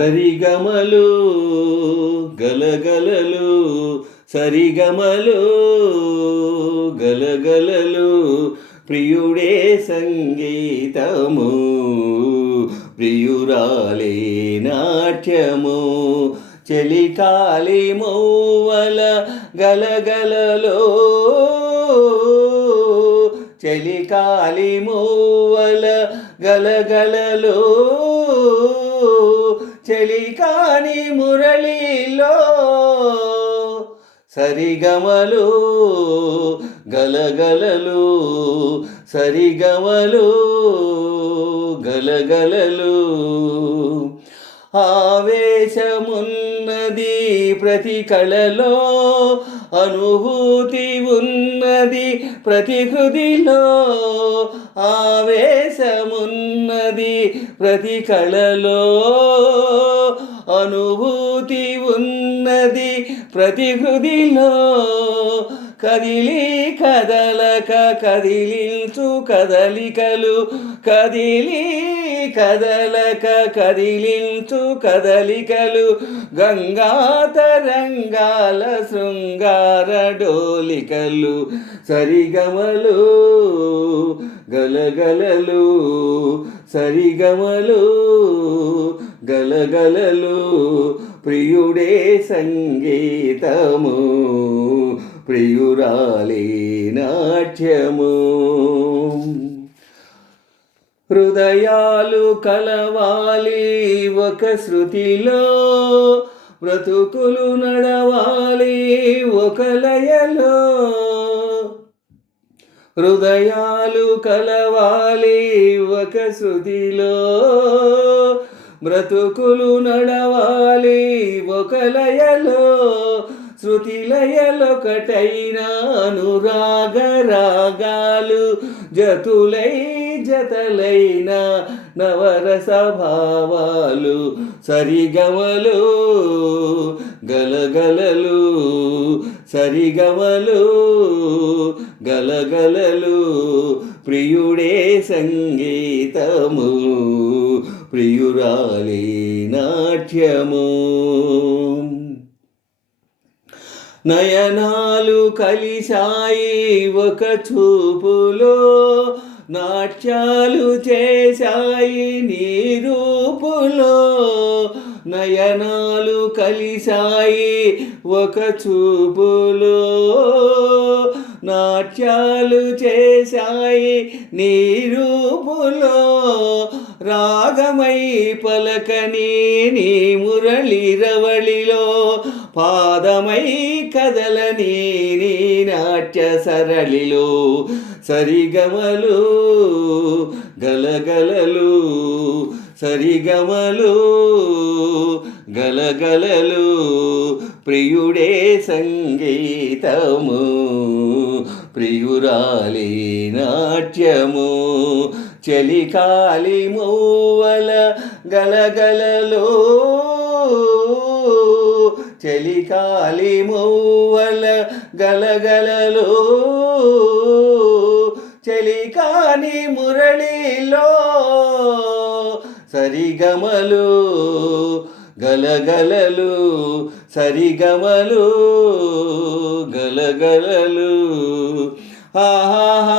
సరిగమలు గలగలలు సరిగమలు గలగలలు ప్రియుడే సంగీతము ప్రియురాలే నాట్యము చెలికాలి మౌవల గలగలలో చెలికాలి మౌవల గలగలలో చెలికాని మురళిలో సరిగమలు గలగలలు సరిగమలు గలగలలు ఆవేశమున్నది ప్రతి కళలో అనుభూతి ఉన్నది ప్రతి హృదిలో ఆవేశమున్నది ప్రతి కళలో అనుభూతి ఉన్నది ప్రతి హృదిలో కదిలి కదలక కదిలించు కదలికలు కదిలి కదలక కదిలించు కదలికలు గంగా తరంగాల శృంగార డోలికలు సరిగమలు గలగలలు సరిగమలు గలగలలు ప్రియుడే సంగీతము ప్రియురాలే నాట్యము హృదయాలు కలవాలి ఒక శృతిలో బ్రతుకులు నడవాలి ఒక లయలో హృదయాలు కలవాలి ఒక శృతిలో బ్రతుకులు నడవాలి ఒక లయలో శృతి లయలొకటైన అనురాగ రాగాలు జతులై జతలైన నవరస భావాలు సరిగమలు గలగలలు సరిగమలు గలగలలు ప్రియుడే సంగీతము ప్రియురాలే నాట్యము నయనాలు కలిశాయి ఒక చూపులో నాట్యాలు చేశాయి నీ రూపులో నయనాలు కలిశాయి ఒక చూపులో నాట్యాలు చేశాయి నీ రూపులో రాగమై పలకని నీ మురళి రవళిలో పాదమై కదలని నీ నాట్య సరళిలో సరిగమలు గలగలలు సరిగమలు గలగలలు ప్రియుడే సంగీతము ప్రియురాలే నాట్యము చెలికాలి మౌవల గలగలలో చెలికాలి మౌవల గలగలలో చెలికాని మురళిలో సరిగమలు గలగలలు సరిగమలు గలగలలు ఆహా